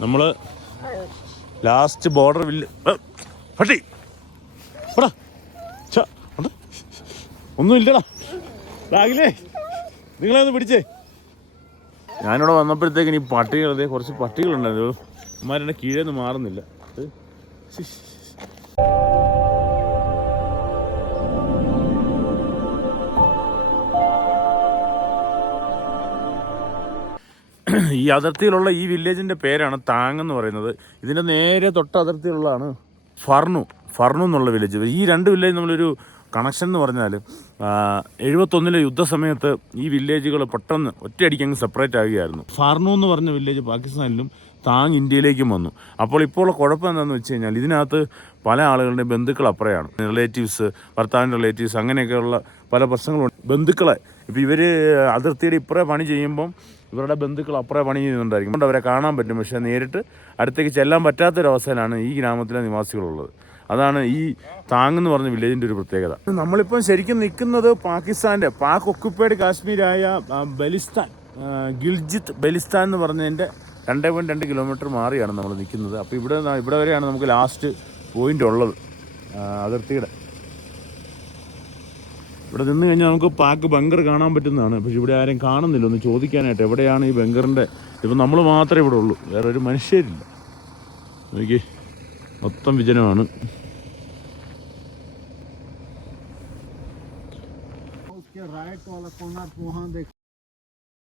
നമ്മൾ last border വില്ല് പട്ടി. ഉണ്ട്. ഒന്നും ഇല്ലടാ. ബാഗിലേ നിങ്ങളെ ഒന്ന് പിടിച്ചേ. ഞാനിവിടെ വന്നപ്പോഴത്തേക്കിന് ഈ പട്ടികൾ ദേ കുറച്ച് പട്ടികളുണ്ടായിരുന്നു. അമ്മമാരുടെ കീഴേ നിന്ന് മാറുന്നില്ല ഈ അതിർത്തിയിലുള്ള ഈ വില്ലേജിന്റെ പേരാണ് താങ് എന്ന് പറയുന്നത്. ഇതിന്റെ നേരെ തൊട്ട അതിർത്തിയിലുള്ളതാണ് ഫർണു. ഫർണു എന്നുള്ള വില്ലേജ്. ഈ രണ്ട് വില്ലേജ് നമ്മളൊരു കണക്ഷൻ എന്ന് പറഞ്ഞാൽ എഴുപത്തൊന്നിലെ യുദ്ധസമയത്ത് ഈ വില്ലേജുകൾ പെട്ടെന്ന് ഒറ്റയടിക്ക് അങ്ങ് സെപ്പറേറ്റ് ആകുകയായിരുന്നു ഫർണു എന്ന് പറഞ്ഞ വില്ലേജ് പാകിസ്ഥാനിലും താങ് ഇന്ത്യയിലേക്കും വന്നു. അപ്പോൾ ഇപ്പോൾ കുഴപ്പം എന്താണെന്ന് വെച്ച് കഴിഞ്ഞാൽ ഇതിനകത്ത് പല ആളുകളുടെയും ബന്ധുക്കൾ അപ്പുറയാണ്. റിലേറ്റീവ്സ് ഭർത്താവിന്റെ റിലേറ്റീവ്സ് അങ്ങനെയൊക്കെയുള്ള പല പ്രശ്നങ്ങളുണ്ട്. ബന്ധുക്കളെ ഇപ്പോൾ ഇവർ അതിർത്തിയുടെ ഇപ്പുറേ പണി ചെയ്യുമ്പം ഇവരുടെ ബന്ധുക്കൾ അപ്പുറേ പണി ചെയ്യുന്നുണ്ടായിരിക്കും. അതുകൊണ്ട് അവരെ കാണാൻ പറ്റും. പക്ഷേ നേരിട്ട് അടുത്തേക്ക് ചെല്ലാൻ പറ്റാത്തൊരവസ്ഥയിലാണ് ഈ ഗ്രാമത്തിലെ നിവാസികളുള്ളത്. അതാണ് ഈ താങ് എന്ന് പറഞ്ഞ വില്ലേജിന്റെ ഒരു പ്രത്യേകത. നമ്മളിപ്പം ശരിക്കും നിൽക്കുന്നത് പാകിസ്ഥാന്റെ പാക് ഒക്കുപ്പൈഡ് കാശ്മീരായ ബലിസ്ഥാൻ ഗിൽജിത്ത് ബലിസ്ഥാൻ എന്ന് പറഞ്ഞതിന്റെ രണ്ട് പോയിന്റ് രണ്ട് കിലോമീറ്റർ മാറിയാണ് നമ്മൾ നിൽക്കുന്നത്. അപ്പോൾ ഇവിടെ ഇവിടെ വരെയാണ് നമുക്ക് ലാസ്റ്റ് പോയിന്റ് ഉള്ളത് അതിർത്തിയുടെ. ഇവിടെ നിന്ന് കഴിഞ്ഞാൽ നമുക്ക് പാക്ക് ബങ്കർ കാണാൻ പറ്റുന്നതാണ് പക്ഷെ ഇവിടെ ആരും കാണുന്നില്ല ഒന്ന് ചോദിക്കാനായിട്ട് എവിടെയാണ് ഈ ബങ്കറിൻ്റെ ഇപ്പം നമ്മൾ മാത്രമേ ഇവിടെ ഉള്ളൂ വേറെ ഒരു മനുഷ്യരില്ല എനിക്ക് മൊത്തം വിജനമാണ് उसके राइट वाला कोना वहाँ देख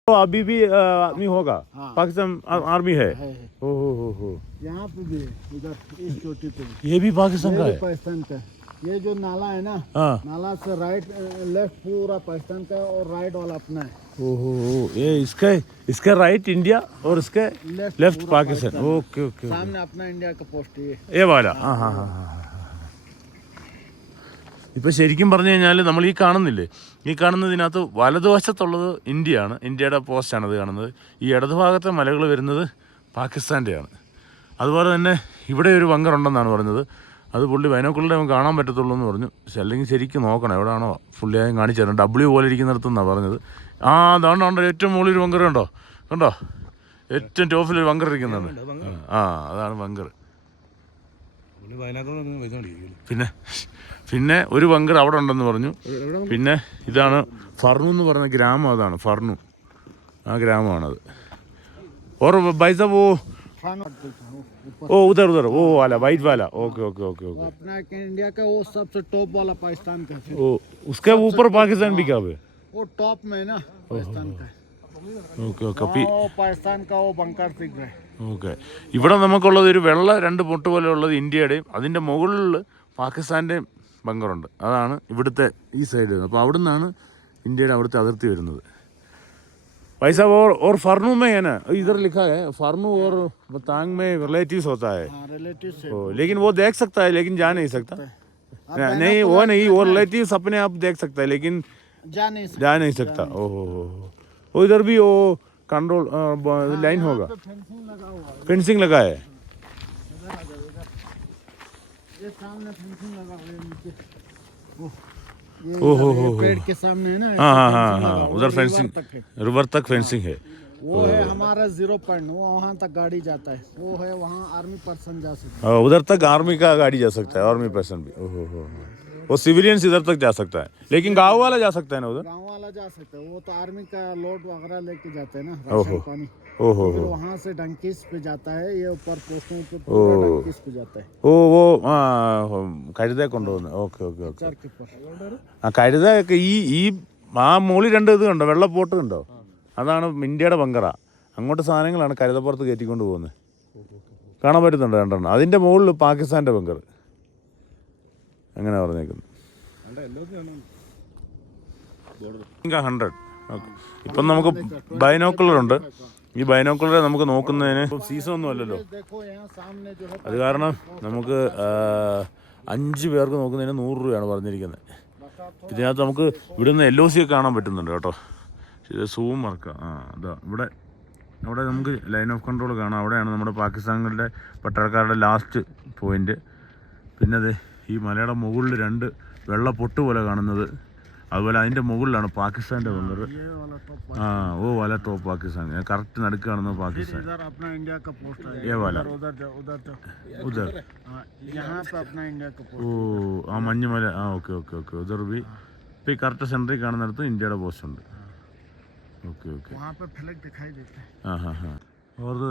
तो अभी भी अ, आदमी होगा हाँ। पाकिस्तान आ- आर्मी है है ओ हो हो हो यहाँ पे भी है उधर इस चोटी पे भी। ये भी पाकिस्तान ये का भी है पाकिस्तान का है। ये जो नाला है ना हाँ नाला से राइट लेफ्ट पूरा पाकिस्तान का है और राइट वाला अपना है ओ हो हो ये इसका इसका राइट इंडिया और इसका लेफ्ट लेफ्ट पूरा पाकिस्तान ओके ओके सामने अपना इंडिया का पोस्ट ये ഏ വാല ആ ഹാ ഹാ ഹാ ഇപ്പം ശരിക്കും പറഞ്ഞു കഴിഞ്ഞാൽ നമ്മൾ ഈ കാണുന്നില്ലേ ഈ കാണുന്നതിനകത്ത് വലതുവശത്തുള്ളത് ഇന്ത്യയാണ് ഇന്ത്യയുടെ പോസ്റ്റാണ് അത് കാണുന്നത് ഈ ഇടതുഭാഗത്തെ മലകൾ വരുന്നത് പാകിസ്ഥാൻ്റെയാണ് അതുപോലെ തന്നെ ഇവിടെ ഒരു ബങ്കർ ഉണ്ടെന്നാണ് പറഞ്ഞത് അത് പുള്ളി ബൈനോക്കുള്ളിൽ നമുക്ക് കാണാൻ പറ്റത്തുള്ളൂ എന്ന് പറഞ്ഞു. പക്ഷെ അല്ലെങ്കിൽ ശരിക്കും നോക്കണം എവിടെയാണോ പുള്ളി ആദ്യം കാണിച്ചു തരണം ഡബ്ല്യു പോലെ ഇരിക്കുന്നിടത്തുനിന്നാണ് പറഞ്ഞത്. ആ അതാണ് ഉണ്ടോ ഏറ്റവും മുകളിൽ ഒരു ബങ്കർ ഉണ്ടോ കണ്ടോ? ഏറ്റവും ടോഫിൽ ഒരു വങ്കർ ഇരിക്കുന്നുണ്ട്. ആ അതാണ് വങ്കർ പിന്നെ പിന്നെ ഒരു വങ്കർ അവിടെ ഉണ്ടെന്ന് പറഞ്ഞു. പിന്നെ ഇതാണ് ഫർണു എന്ന് പറയുന്ന ഗ്രാമം അതാണ് ഫർണു. ആ ഗ്രാമമാണത്. ഓർ ബൈസ ഓ खान ऊपर ഓ ഉദർ ഉദർ ഓ വാല വൈറ്റ് വാല ഓക്കെ ഓക്കെ ഓക്കെ वो ओके अपना के इंडिया का वो सबसे टॉप वाला पाकिस्तान का है ओ उसके ऊपर पाकिस्तान भी क्या है वो टॉप में है ना पाकिस्तान का है ഓക്കെ ഓക്കെ അപ്പോൾ ഈ- वहाँ वो पाकिस्तान का वो बंकर दिख रहा है ഓക്കെ ഇവിടെ നമുക്കുള്ളത് ഒരു വെള്ള രണ്ട് പൊട്ട് പോലെ ഉള്ളത് ഇന്ത്യയുടെയും അതിൻ്റെ മുകളിൽ പാകിസ്ഥാൻ്റെയും ബങ്കറുണ്ട് അതാണ് ഇവിടുത്തെ ഈ സൈഡ് വരുന്നത് അപ്പോൾ അവിടെ നിന്നാണ് ഇന്ത്യയുടെ അവിടുത്തെ അതിർത്തി വരുന്നത് वैसा और और फरनू में है ना? इधर लिखा है फरनू और तांग में रिलेटिव्स होता है। हाँ ओ, लेकिन वो देख सकता है लेकिन जा नहीं सकता। नहीं वो नहीं वो रिलेटिव्स अपने आप देख सकता है लेकिन जा नहीं सकते जा नहीं सकता। ओहो। इधर भी वो कंट्रोल लाइन होगा। फेंसिंग लगा है। फेंसिंग लगा है। ये सामने फेंसिंग लगा हुआ है नीचे। वो ओ हो हो हो। पेड़ के सामने है ना हाँ हाँ हाँ हाँ उधर फेंसिंग रिवर तक फेंसिंग है। वो है हमारा ज़ीरो पॉइंट वो वहाँ तक गाड़ी जाता है। वो है वहाँ आर्मी पर्सन जा सकता है। उधर तक आर्मी का गाड़ी जा सकता है आर्मी पर्सन भी। ओहो हो हो। वो सिविलियंस इधर तक जा सकता है। लेकिन गाँव वाला जा सकता है ना उधर? गाँव वाला जा सकता है। वो तो आर्मी का लोड वगैरह लेके जाते हैं ना ओहो। पानी। ओहो फिर हो वहाँ से डंकीस पे जाता है ये ऊपर पोस्टों पे ओ। पूरा डंकीस पे जाता है ഓ ഓ ആ കഴുത കൊണ്ടുപോകുന്നത് ഓക്കെ ഓക്കെ ഓക്കെ चार के ऊपर ആ കഴുതയൊക്കെ ഈ ഈ ആ മുകളിൽ രണ്ട് ഇത് കണ്ടോ വെള്ളപ്പോട്ട് കണ്ടോ അതാണ് ഇന്ത്യയുടെ ബങ്കറ അങ്ങോട്ട് സാധനങ്ങളാണ് കരുതപ്പുറത്ത് കയറ്റിക്കൊണ്ട് പോകുന്നത് കാണാൻ പറ്റുന്നുണ്ടോ രണ്ടെണ്ണം അതിൻ്റെ മുകളിൽ പാകിസ്ഥാൻ്റെ ബങ്കർ അങ്ങനെ പറഞ്ഞേക്കുന്നു ഹൺഡ്രഡ് ഓക്കെ ഇപ്പം നമുക്ക് ബൈനോക്കുലർ ഉണ്ട് ഈ ബൈനോക്കുലറെ നമുക്ക് നോക്കുന്നതിന് സീസൺ ഒന്നും അല്ലല്ലോ. അത് കാരണം നമുക്ക് അഞ്ച് പേർക്ക് നോക്കുന്നതിന് നൂറ് രൂപയാണ് പറഞ്ഞിരിക്കുന്നത്. ഇതിനകത്ത് നമുക്ക് ഇവിടുന്ന് എൽ ഒ സി ഒക്കെ കാണാൻ പറ്റുന്നുണ്ട് കേട്ടോ. ഇത് സൂം വർക്ക് ആ അതാ ഇവിടെ അവിടെ നമുക്ക് ലൈൻ ഓഫ് കൺട്രോൾ കാണാം. അവിടെയാണ് നമ്മുടെ പാകിസ്ഥാനിലെ പട്ടാളക്കാരുടെ ലാസ്റ്റ് പോയിന്റ് പിന്നെ അത് ഈ മലയുടെ മുകളിൽ രണ്ട് വെള്ളപ്പൊട്ട് പോലെ കാണുന്നത്. അതുപോലെ അതിന്റെ മുകളിലാണ് പാകിസ്ഥാന്റെ വന്നത് ആ ഓ വല ടോപ്പ് പാകിസ്ഥാൻ കറക്റ്റ് നടക്കുകയാണെന്ന് പാകിസ്ഥാൻ ഓ ആ മഞ്ഞുമല ആ ഓക്കെ ഓക്കെ ഓക്കെ ഉദർ ബി ഇപ്പം ഈ കറക്റ്റ് സെന്ററിൽ കാണുന്നിടത്ത് ഇന്ത്യയുടെ പോസ്റ്റ് ഉണ്ട് ഓക്കെ ഓക്കെ ആ ഹാ ഹാ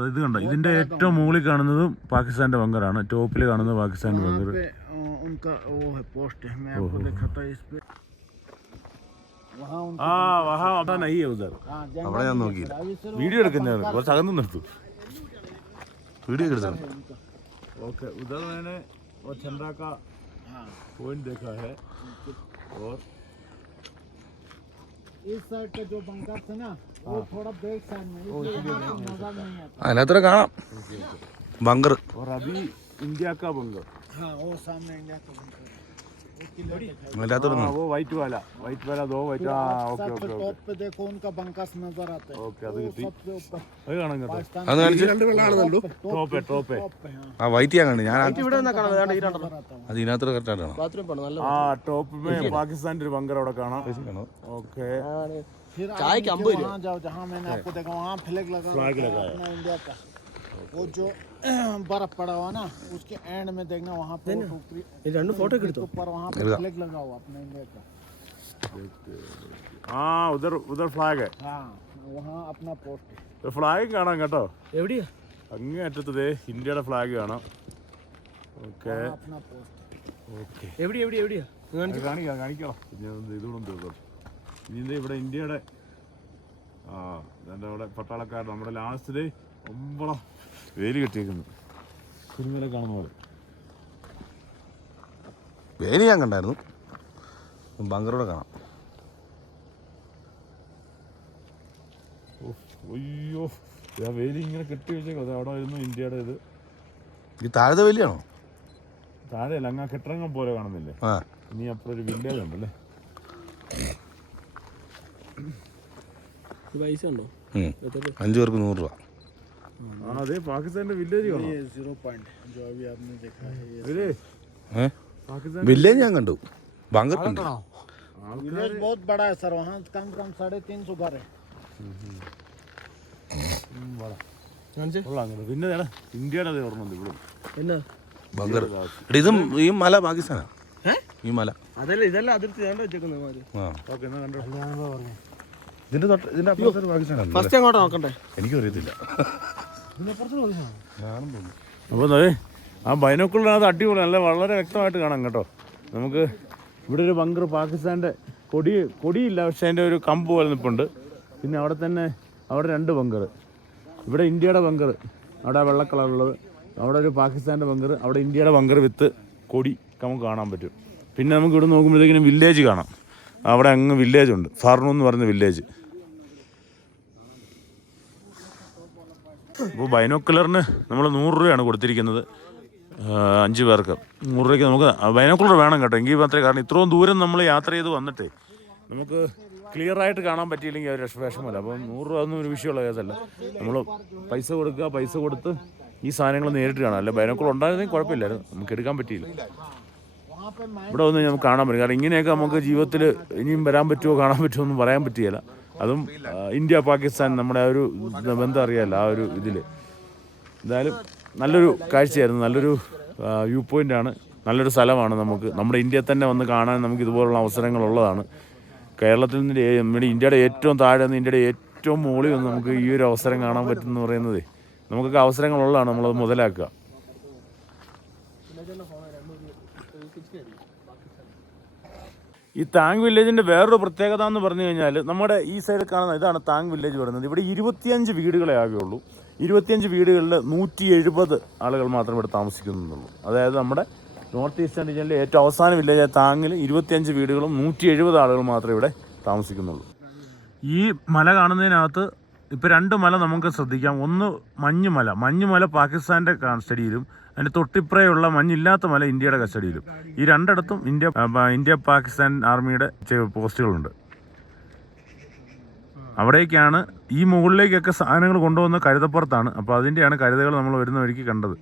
ഇത് കണ്ട ഇതിന്റെ ഏറ്റവും മുകളിൽ കാണുന്നതും പാകിസ്ഥാന്റെ ബങ്കറാണ് ടോപ്പിൽ കാണുന്നത് പാകിസ്ഥാന്റെ ബങ്കർ है पोस्ट है मैं आपको देखा था इस पे वहाँ उन ആ വഹാ അതാ നഹി ഹൈ ഉദർ हाँ, അവിടെ ഞാൻ നോക്കിയില്ല अभी सिर्फ വീഡിയോ എടുക്കുന്നതാണ് കുറച്ച് അകന്ന് നിർത്തും വീഡിയോ എടുത്താണ് ओके उधर मैंने वो चंद्रा का हाँ, पॉइंट देखा है और इस साइड का जो बंकर था ना वो थोड़ा बैक साइड में इसलिए यहाँ से नजर नहीं आता അതിനകത്തൊക്കെ കാണാം ബങ്കർ और अभी इंडिया का बंगर हाँ वो सामने इंडिया का बंकर है। वो क्लियर दिखाई അതിനകത്തോടെ हाँ, वो वाइट वाला वाइट वाला दो वाइट हाँ ओके सबसे ओके ओके टॉप पे देखो उनका बंकस नजर आता है ओके അത് वो കിട്ടി सबसे ऊपर അത് കാണാൻ കേട്ടോ पाकिस्तान അത് കാണിച്ച് ടോപ്പേ ടോപ്പേ टॉप पे हाँ ആ വൈറ്റ് ഞാൻ കണ്ടു ഞാൻ ആ- नजर आता है അത് ഇതിനകത്തോടെ കറക്റ്റ് ആയിട്ട് കാണാം ആ ടോപ്പ് മേ പാകിസ്ഥാന്റെ ഒരു ബങ്കർ അവിടെ കാണാം ഓക്കെ फिर चाय के अंबे वहाँ जाओ जहाँ मैंने आपको देखा वहाँ फ्लैग लगा Flag रखा है लगाया। अपना इंडिया का वो जो बर्फ पड़ा हुआ ना उसके एंड में देखना वहाँ पे वो टोकरी രണ്ട് ഫോട്ടോ ഒക്കെ എടുത്തോ ऊपर वहाँ पे फ्लैग लगा हुआ अपना इंडिया का ആ ഉദർ ഉദർ ഫ്ലാഗ് हाँ वहाँ अपना पोस्ट है ഫ്ലാഗ് കാണാം കേട്ടോ എവിടെയാ അങ്ങേ അറ്റത്ത് ദേ ഇന്ത്യയുടെ ഫ്ലാഗ് കാണാം ഓക്കെ वहाँ अपना पोस्ट है ഓക്കെ എവിടെ എവിടെ എവിടെയാ അത് കാണിക്കാം കാണിക്കാം പിന്നെ ഒന്ന് ഇതുകൂടെ തീർക്കും ഇനി ഇത് ഇവിടെ ഇന്ത്യയുടെ ആ എൻ്റെ അവിടെ പട്ടാളക്കാർ നമ്മുടെ ലാസ്റ്റില് ഒമ്പള വേലി കെട്ടിയിരിക്കുന്നു സിനിമയിലെ കാണുന്ന പോലെ. വേലി ഞാൻ കണ്ടായിരുന്നു. ബങ്കറോടെ കാണാം. ഓയ്യോ അയ്യോ. ആ വേലി ഇങ്ങനെ കെട്ടി വെച്ചേക്കോ അവിടെ ആയിരുന്നു ഇന്ത്യയുടെ ഇത്. ഈ താഴത്തെ വേലിയാണോ? താഴെയല്ല അങ്ങ് കെട്ടിറങ്ങം പോലെ കാണുന്നില്ലേ? ആ. ഇനി അപ്പുറം ഒരു വില്ലേജ് ഉണ്ടല്ലേ? പൈസ ഉണ്ടോ? അഞ്ച് പേർക്ക് നൂറ് രൂപ. ആ അതെ പാകിസ്ഥാന്റെ വില്ലേജ് കാണാം ये जीरो पॉइंट जो अभी आपने देखा है ये ഇല്ലേ ഏ പാകിസ്ഥാൻ വില്ലേജ് ഞാൻ കണ്ടു ബങ്കർ കണ്ടു विलेज बहुत बड़ा है सर वहाँ कम से कम साढ़े तीन सौ घर है കാണിച്ചേ കൊള്ളാം കേട്ടോ. പിന്നെ ദേ ഇന്ത്യയുടെ അത് ഓർമ്മയുണ്ട് ഇവിടെ എന്നാ ബങ്കർ എടാ ഇതും ഈ മല പാകിസ്ഥാനാ ഈ മല അതല്ല ഇതല്ല അതിർത്തി വേണ്ട വെച്ചേക്കുന്നത് മാതിരി ആ ഓക്കെ എന്നാ കണ്ടോ ഇതിന്റെ തൊട്ട് ഇതിന്റെ അപ്പുറത്തൊരു പാകിസ്ഥാനാണ് ഫസ്റ്റ് അങ്ങോട്ട് നോക്കണ്ടേ എനിക്കും അറിയത്തില്ല ഞാനും തോന്നുന്നു അപ്പോൾ അതെ ആ ബൈനോക്കുള്ളതിനകത്ത് അടിപൊളി നല്ല വളരെ വ്യക്തമായിട്ട് കാണാം കേട്ടോ. നമുക്ക് ഇവിടെ ഒരു ബങ്കർ പാകിസ്ഥാന്റെ കൊടി കൊടിയില്ല പക്ഷേ അതിന്റെ ഒരു കമ്പ് പോലെ നിൽപ്പുണ്ട് പിന്നെ അവിടെ തന്നെ അവിടെ രണ്ട് ബങ്കർ. ഇവിടെ ഇന്ത്യയുടെ ബങ്കർ അവിടെ വെള്ള അവിടെ ഒരു പാകിസ്ഥാന്റെ ബങ്കർ അവിടെ ഇന്ത്യയുടെ ബങ്കർ വിത്ത് കൊടി നമുക്ക് കാണാൻ പറ്റും. പിന്നെ നമുക്ക് ഇവിടെ നോക്കുമ്പോഴത്തേക്കിനും വില്ലേജ് കാണാം. അവിടെ അങ്ങ് വില്ലേജ് ഉണ്ട്. ഫാർണു എന്ന് പറയുന്ന വില്ലേജ് അപ്പോൾ ബൈനോക്കുലറിന് നമ്മൾ നൂറ് രൂപയാണ് കൊടുത്തിരിക്കുന്നത്. അഞ്ച് പേർക്ക്. നൂറ് രൂപയ്ക്ക് നമുക്ക് ബൈനോക്കുലർ വേണം കേട്ടോ. എങ്കിൽ മാത്രമേ കാരണം ഇത്രയും ദൂരം നമ്മൾ യാത്ര ചെയ്ത് വന്നിട്ടേ നമുക്ക് ക്ലിയർ ആയിട്ട് കാണാൻ പറ്റിയില്ലെങ്കിൽ അവർ വിഷമമല്ല. അപ്പം നൂറ് രൂപ ഒന്നും ഒരു വിഷയമുള്ള കേസല്ല. നമ്മൾ പൈസ കൊടുക്കുക പൈസ കൊടുത്ത് ഈ സാധനങ്ങൾ നേരിട്ട് കാണാം. അല്ല ബൈനോക്കുലർ ഉണ്ടായിരുന്നെങ്കിൽ കുഴപ്പമില്ലായിരുന്നു. നമുക്ക് എടുക്കാൻ പറ്റിയില്ല. ഇവിടെ ഒന്ന് നമുക്ക് കാണാൻ പറ്റും. കാരണം ഇങ്ങനെയൊക്കെ നമുക്ക് ജീവിതത്തിൽ ഇനിയും വരാൻ പറ്റുമോ കാണാൻ പറ്റുമോ ഒന്നും പറയാൻ പറ്റിയല്ല അതും ഇന്ത്യ പാകിസ്ഥാൻ നമ്മുടെ ആ ഒരു ബന്ധം അറിയാമല്ലോ ആ ഒരു ഇതിൽ എന്തായാലും നല്ലൊരു കാഴ്ചയായിരുന്നു നല്ലൊരു വ്യൂ ആണ് നല്ലൊരു സ്ഥലമാണ് നമുക്ക്. നമ്മുടെ ഇന്ത്യയിൽ തന്നെ വന്ന് കാണാൻ നമുക്ക് ഇതുപോലുള്ള അവസരങ്ങളുള്ളതാണ്. കേരളത്തിൽ നിന്ന് നമ്മുടെ ഇന്ത്യയുടെ ഏറ്റവും താഴെ നിന്ന് ഇന്ത്യയുടെ ഏറ്റവും മുകളിൽ നിന്ന് നമുക്ക് ഈ ഒരു അവസരം കാണാൻ പറ്റുമെന്ന് പറയുന്നത് നമുക്കൊക്കെ അവസരങ്ങളുള്ളതാണ് നമ്മളത് മുതലാക്കുക. ഈ താങ് വില്ലേജിന്റെ വേറൊരു പ്രത്യേകത എന്ന് പറഞ്ഞു കഴിഞ്ഞാൽ നമ്മുടെ ഈ സൈഡിൽ കാണുന്ന ഇതാണ് താങ് വില്ലേജ് പറയുന്നത്. ഇവിടെ ഇരുപത്തിയഞ്ച് വീടുകളെ ആകെയുള്ളൂ. ഇരുപത്തിയഞ്ച് വീടുകളിൽ നൂറ്റി എഴുപത് ആളുകൾ മാത്രമേ ഇവിടെ താമസിക്കുന്നുള്ളൂ അതായത് നമ്മുടെ നോർത്ത് ഈസ്റ്റേൺ റീജിയനിലെ ഏറ്റവും അവസാന വില്ലേജായ താങ്ങിൽ ഇരുപത്തിയഞ്ച് വീടുകളും നൂറ്റി എഴുപത് ആളുകൾ മാത്രമേ ഇവിടെ താമസിക്കുന്നുള്ളൂ. ഈ മല കാണുന്നതിനകത്ത് ഇപ്പോൾ രണ്ട് മല നമുക്ക് ശ്രദ്ധിക്കാം. ഒന്ന് മഞ്ഞുമല. മഞ്ഞുമല പാകിസ്ഥാന്റെ കസ്റ്റഡിയിലും അതിന്റെ തൊട്ടിപ്പുറയുള്ള മഞ്ഞില്ലാത്ത മല ഇന്ത്യയുടെ കസ്റ്റഡിയിലും. ഈ രണ്ടിടത്തും ഇന്ത്യ ഇന്ത്യ പാകിസ്ഥാൻ ആർമിയുടെ പോസ്റ്റുകളുണ്ട്. അവിടേക്കാണ് ഈ മുകളിലേക്കൊക്കെ സാധനങ്ങൾ കൊണ്ടുവന്ന കരുതപ്പുറത്താണ്. അപ്പോൾ അതിന്റെയാണ് കരുതകൾ നമ്മൾ വരുന്ന വഴിക്ക് കണ്ടത്.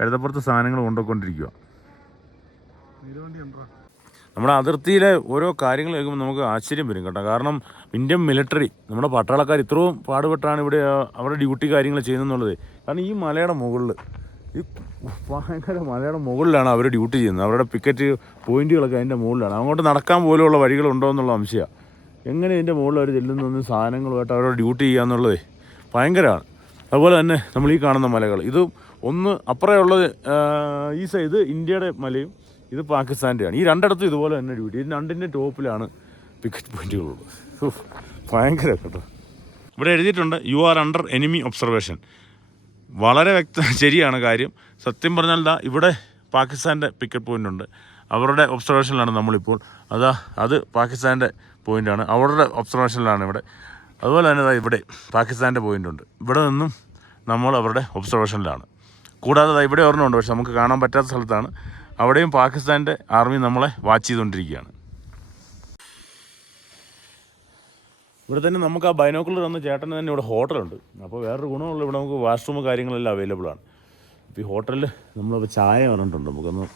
കരുതപ്പുറത്ത് സാധനങ്ങൾ കൊണ്ടുപോയിക്കൊണ്ടിരിക്കുക നമ്മുടെ അതിർത്തിയിലെ ഓരോ കാര്യങ്ങൾ കേൾക്കുമ്പോൾ നമുക്ക് ആശ്ചര്യം വരും കേട്ടോ. കാരണം ഇന്ത്യൻ മിലിറ്ററി നമ്മുടെ പട്ടാളക്കാർ ഇത്രയും പാടുപെട്ടാണ് ഇവിടെ അവരുടെ ഡ്യൂട്ടി കാര്യങ്ങൾ ചെയ്യുന്നതെന്നുള്ളത്. കാരണം ഈ മലയുടെ മുകളിൽ ഈ ഭയങ്കര മലയുടെ മുകളിലാണ് അവർ ഡ്യൂട്ടി ചെയ്യുന്നത്. അവരുടെ പിക്കറ്റ് പോയിന്റുകളൊക്കെ അതിന്റെ മുകളിലാണ്. അങ്ങോട്ട് നടക്കാൻ പോലുള്ള വഴികളുണ്ടോ എന്നുള്ള സംശയമാണ് എങ്ങനെ ഇതിന്റെ മുകളിൽ അവർ ചെല്ലുന്നൊന്നും സാധനങ്ങളുമായിട്ട് അവരുടെ ഡ്യൂട്ടി ചെയ്യുക എന്നുള്ളത് ഭയങ്കരമാണ്. അതുപോലെ തന്നെ നമ്മൾ ഈ കാണുന്ന മലകൾ. ഇത് ഒന്ന് അപ്പുറേ ഉള്ളത് ഈ സൈഡ് ഇന്ത്യയുടെ മലയും ഇത് പാകിസ്ഥാന്റെയാണ് ഈ രണ്ടിടത്തും ഇതുപോലെ തന്നെ ഡ്യൂട്ടി ഇത് രണ്ടിന്റെ ടോപ്പിലാണ് പിക്കറ്റ് പോയിന്റുകളുള്ളത് ഉഫ്, ഭയങ്കര കേട്ടോ. ഇവിടെ എഴുതിയിട്ടുണ്ട് you are under enemy observation വളരെ വ്യക്ത ശരിയാണ് കാര്യം. സത്യം പറഞ്ഞാൽ ദാ ഇവിടെ പാകിസ്ഥാന്റെ പിക്കറ്റ് പോയിന്റ് ഉണ്ട്. അവരുടെ ഒബ്സർവേഷനിലാണ് നമ്മളിപ്പോൾ. അതാ അത് പാകിസ്ഥാന്റെ പോയിന്റാണ് അവരുടെ ഒബ്സർവേഷനിലാണ് ഇവിടെ. അതുപോലെ തന്നെ ഇവിടെ പാകിസ്ഥാന്റെ പോയിന്റ് ഉണ്ട്. ഇവിടെ നിന്നും നമ്മൾ അവരുടെ ഒബ്സർവേഷനിലാണ് കൂടാതെ ഇവിടെ ഒരെണ്ണമുണ്ട് പക്ഷെ നമുക്ക് കാണാൻ പറ്റാത്ത സ്ഥലത്താണ്. അവിടെയും പാകിസ്ഥാന്റെ ആർമി നമ്മളെ വാച്ച് ചെയ്തുകൊണ്ടിരിക്കുകയാണ്. ഇവിടെ തന്നെ നമുക്ക് ആ ബൈനോക്കുലർ വന്ന ചേട്ടന് തന്നെ ഇവിടെ ഹോട്ടലുണ്ട്. അപ്പോൾ വേറൊരു ഗുണമുള്ള ഇവിടെ നമുക്ക് വാഷ്റൂം കാര്യങ്ങളെല്ലാം അവൈലബിൾ ആണ്. അപ്പോൾ ഈ ഹോട്ടലിൽ നമ്മളിപ്പോൾ ചായ പറഞ്ഞിട്ടുണ്ട്. നമുക്കൊന്ന്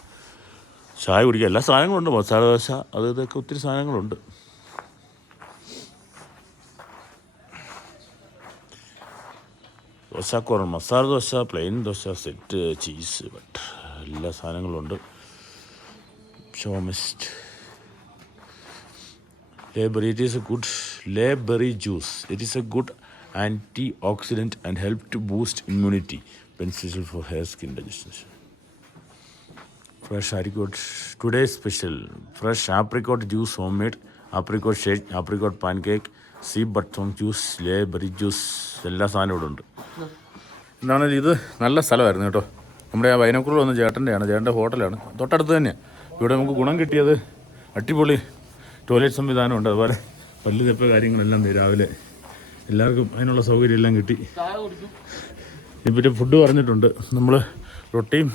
ചായ കുടിക്കുക എല്ലാ സാധനങ്ങളുണ്ട് മസാല ദോശ അത് ഇതൊക്കെ ഒത്തിരി സാധനങ്ങളുണ്ട്. ദോശക്കോറൻ masala dosa plain dosa set cheese but എല്ലാ സാധനങ്ങളുണ്ട് ഷോമിസ്റ്റ് Layberry, it is a good layberry juice. It is a good antioxidant and help to boost immunity. Beneficial for hair skin digestion. Fresh apricot. Today's special. Fresh apricot juice homemade. Apricot shake, apricot pancake, sea button juice, layberry juice. എല്ലാ സാധനവും ഇവിടെ ഉണ്ട് എന്താണെങ്കിലും ഇത് നല്ല സ്ഥലമായിരുന്നു കേട്ടോ നമ്മുടെ ആ വൈനക്കുള്ള വന്ന ചേട്ടന്റെയാണ് ചേട്ടന്റെ ഹോട്ടലാണ് തൊട്ടടുത്ത് തന്നെയാണ് ഇവിടെ നമുക്ക് ഗുണം കിട്ടിയത് അടിപൊളി ടോയ്ലറ്റ് സംവിധാനം ഉണ്ട്. അതുപോലെ പല്ല് തെപ്പ കാര്യങ്ങളെല്ലാം രാവിലെ. എല്ലാവർക്കും അതിനുള്ള സൗകര്യം എല്ലാം കിട്ടി. ഇപ്പം ഫുഡ് പറഞ്ഞിട്ടുണ്ട്. നമ്മൾ റൊട്ടിയും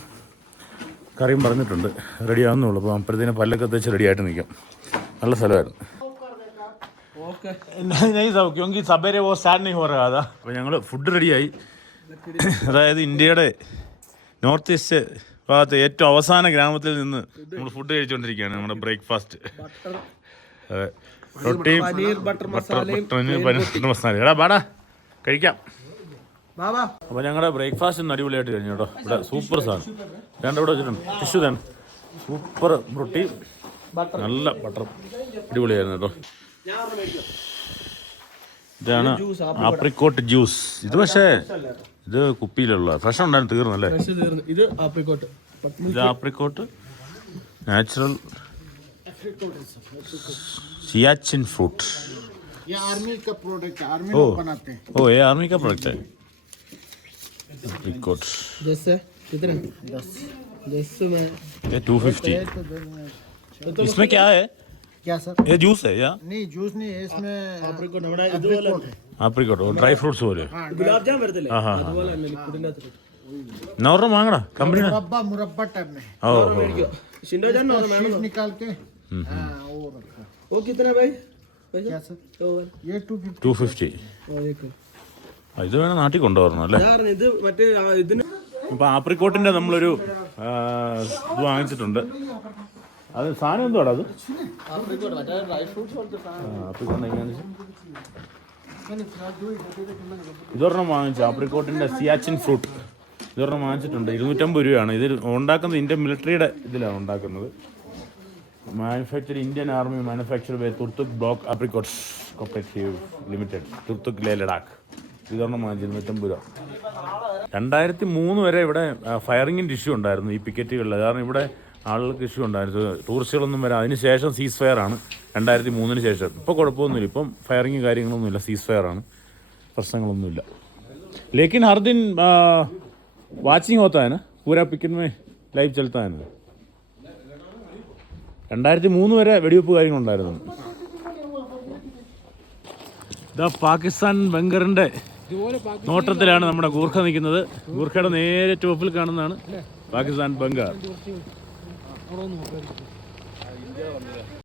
കറിയും പറഞ്ഞിട്ടുണ്ട്. റെഡി ആവുന്നുള്ളൂ. അപ്പോൾ അപ്പോഴത്തേനും പല്ലൊക്കെ തേച്ച് റെഡി ആയിട്ട് നിൽക്കാം. നല്ല സ്ഥലമായിരുന്നു. അപ്പോൾ ഞങ്ങൾ ഫുഡ് റെഡിയായി അതായത് ഇന്ത്യയുടെ നോർത്ത് ഈസ്റ്റ് ഭാഗത്ത് ഏറ്റവും അവസാന ഗ്രാമത്തിൽ നിന്ന് നമ്മൾ ഫുഡ് കഴിച്ചുകൊണ്ടിരിക്കുകയാണ് നമ്മുടെ ബ്രേക്ക്ഫാസ്റ്റ് അതെ. റൊട്ടിയും പനീർ ബട്ടർ ബട്ടർ മസാല എടാ ബാടാ കഴിക്കാം. അപ്പോൾ ഞങ്ങളുടെ ബ്രേക്ക്ഫാസ്റ്റ് ഒന്ന് അടിപൊളിയായിട്ട് കഴിഞ്ഞു കേട്ടോ. ഇവിടെ സൂപ്പർ സാധനം. രണ്ട് ഇവിടെ വെച്ചിട്ടുണ്ട്. ടിഷ്യൂ തന്നെ. സൂപ്പർ റൊട്ടി നല്ല ബട്ടർ. അടിപൊളിയായിരുന്നു കേട്ടോ. ഇതാണ് ആപ്രിക്കോട്ട് ജ്യൂസ് ഇത് പക്ഷേ ഇത് കുപ്പിയിലുള്ള ഫ്രഷ് ഉണ്ടായിരുന്നു തീർന്നല്ലേ ഫ്രഷ് തീർന്നു ഇത് ആപ്രിക്കോട്ട് ഇത് ആപ്രിക്കോട്ട് നാച്ചുറൽ സിയാച്ചിൻ ഫ്രൂട്ട് ये आर्मी का प्रोडक्ट है आर्मी ओ। लोग बनाते हैं ഓ ये आर्मी का प्रोडक्ट है आप्रिकॉट जैसे कितने दस दस में ये टू फिफ्टी तो दे- इसमें क्या है क्या सर ये जूस है या नहीं जूस नहीं है इसमें ആപ്രിക്കോട്ട് നമ്മുടെ ഇതുപോലെ apricot है ആപ്രിക്കോട്ട് ഡ്രൈ ഫ്രൂട്ട്സ് പോലെ हाँ ഗുലാബ് ജാം വരത്തില്ലേ ആ ഹാ ഹാ അതുപോലെ തന്നെ ലിക്വിഡിന്റെ അകത്ത് നവറ വാങ്ങടാ കമ്പനി मुरब्बा मुरब्बा टाइप में है ഓ ഓ ഷിൻഡോ ജാൻ और मैंने शीट निकाल के हाँ वो रखा वो कितना भाई पैसा क्या सर ओ ये टू फिफ्टी ടു ഫിഫ്റ്റി ओ एक ഇത് വേണം നാട്ടിൽ കൊണ്ടുവരണം അല്ലേ ഞാൻ ഇത് മറ്റേ ആ ഇതിന് ഇപ്പം ആപ്രിക്കോട്ടിൻ്റെ നമ്മളൊരു ആ, ഇത് വാങ്ങിച്ചിട്ടുണ്ട് അത് സാധനം എന്തുവാടാ അത് ആപ്രിക്കോട്ട് മറ്റേ ഡ്രൈ ഫ്രൂട്ട്സ് പോലത്തെ സാധനം ആപ്രിക്കോട്ട് എങ്ങനെയാണെന്ന് ഇതൊരെണ്ണം വാങ്ങിച്ചു. ആപ്രിക്കോട്ടിന്റെ സിയാച്ചിൻ ഫ്രൂട്ട്. ഇതൊരെണ്ണം വാങ്ങിച്ചിട്ടുണ്ട്. ഇരുന്നൂറ്റമ്പത് രൂപയാണ്. ഇത് ഉണ്ടാക്കുന്നത് ഇന്ത്യൻ മിലിറ്ററിയുടെ ഇതിലാണ് ഉണ്ടാക്കുന്നത്. Manufacture Indian army manufacture by Turtuk block apricots cooperative limited Turtuk Leh Ladakh ഇതൊരെണ്ണം വാങ്ങിച്ചു. ഇരുന്നൂറ്റമ്പത് രൂപ. രണ്ടായിരത്തി മൂന്ന് വരെ ഇവിടെ ഫയറിങ്ങിന്റെ ഇഷ്യൂ ഉണ്ടായിരുന്നു ഈ പിക്കറ്റുകളിൽ കാരണം ഇവിടെ ആളുകൾക്ക് ഇഷ്യൂ ഉണ്ടായിരുന്നു. ടൂറിസ്റ്റുകളൊന്നും വരാം അതിന് ശേഷം സീസ് ഫയർ ആണ്. രണ്ടായിരത്തി മൂന്നിന് ശേഷം. ഇപ്പോൾ കുഴപ്പമൊന്നുമില്ല. ഇപ്പം ഫയറിങ് കാര്യങ്ങളൊന്നുമില്ല. സീസ് ഫയർ ആണ്. പ്രശ്നങ്ങളൊന്നുമില്ല. ലേക്കിൻ ഹർദിൻ വാച്ചിങ് ഹോത്താന് പൂരാ പിക്കിന്മേ ലൈവ് ചെലുത്താന് രണ്ടായിരത്തി മൂന്ന് വരെ വെടിവെപ്പ് കാര്യങ്ങളുണ്ടായിരുന്നു. ദ പാകിസ്ഥാൻ ബംഗറിന്റെ നോട്ടത്തിലാണ് നമ്മുടെ ഗൂർഖ നിൽക്കുന്നത്. ഗൂർഖയുടെ നേരെ ടോപ്പിൽ കാണുന്നതാണ് പാകിസ്ഥാൻ ബംഗാർ. ഗുണവും നോക്കുമായിരിക്കും ഇന്ത്യ വന്നില്ല